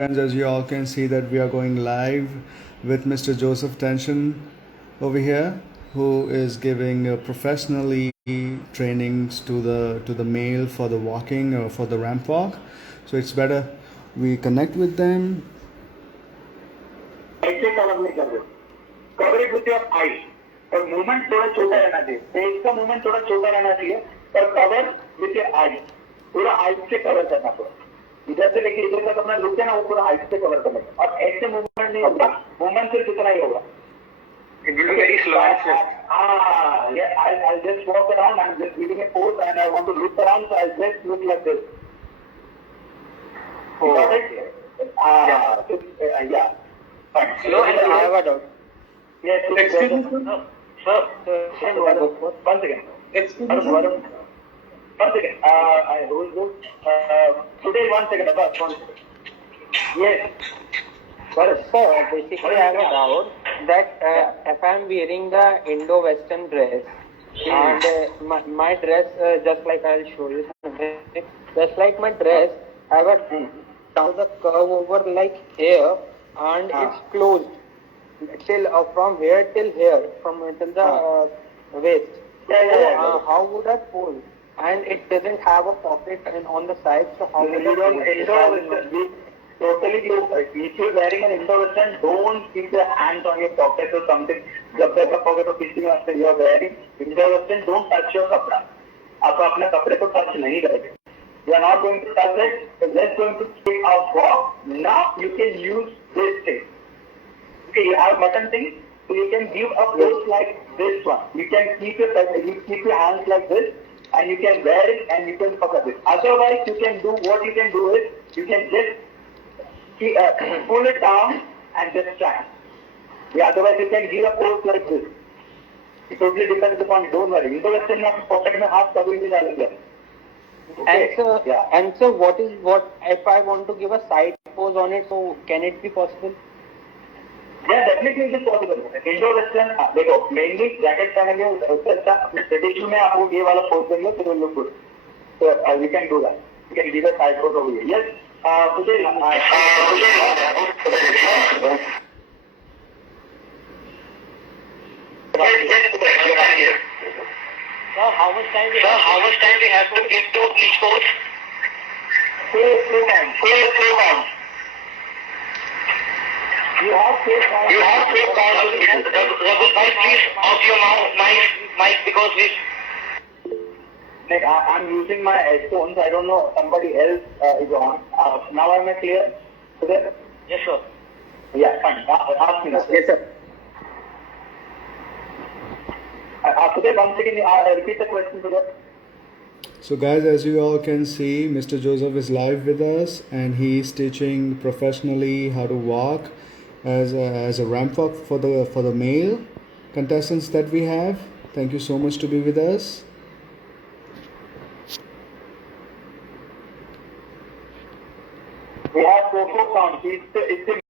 As you all can see that we are going live with Mr. Joseph Tenson over here, who is giving professionally trainings to the male for the walking or for the ramp walk. So it's better we connect with them. Cover it with your eyes. और movement थोड़ा छोटा रहना चाहिए. Face का movement थोड़ा छोटा रहना चाहिए. पर cover with your eyes. पूरा eyes से cover करना पड़ेगा. इधर से लेके इधर तक अपना लुक है ना वो पूरा हाइट से कवर करना है और ऐसे मूवमेंट नहीं होगा मूवमेंट सिर्फ इतना ही होगा it will be very slow and slow yeah I'll just walk around I'm just giving a pose and I want to look around so I'll just look like this got it yeah slow and I have a doubt yes excuse me sir one second excuse me one second. I hold this. Today, 1 second. About 1 second. Yes. But sir, basically I have a doubt that if I am wearing the Indo-Western dress and my dress, just like I'll show you something, just like my dress, I have a down the curve over like here and it's closed till from here till here, from till the waist. So, how would I pose? And it doesn't have a pocket on the side, so how will you totally if you're wearing an Indo-Western, don't keep your hands on your pocket or something. जब तक का pocket or किसी में you're wearing Indo-Western, don't touch your कपड़ा. आप अपने कपड़े को touch नहीं करेंगे. You are not going to touch it. You're just going to take out walk. Now you can use this thing. Okay, you have button thing, so you can give a pose like this one. You can keep your hands like this. And you can wear it and you can focus it. Otherwise, you can do what you can do is you can just pull it down and just stand. Yeah, otherwise you can give a pose like this. It totally depends upon you. Don't worry. Indo-Western pocket में हाथ कभी नहीं डालेंगे. And so what if I want to give a side pose on it? So can it be possible? Yeah, definitely it is possible. Indo-Western, देखो mainly jacket पहनेंगे उससे अच्छा अपने traditional में आप वो ये वाला pose देंगे तो will look good. So we can do that. We can give a side pose over here. Yes. Today. Sir, how much time we have to give to each pose? 4 rounds. You have 4 rounds. Please off your mic because we. Like I'm using my headphones. I don't know. Somebody else is on. Now am I clear? Today? Yes, sir. Yeah, fine. Ask me. Yes, sir. Today, once again, repeat the question to that. So guys, as you all can see, Mr. Joseph is live with us and he's teaching professionally how to walk as a ramp walk for the male contestants that we have. Thank you so much to be with us. We have 4 rounds. It's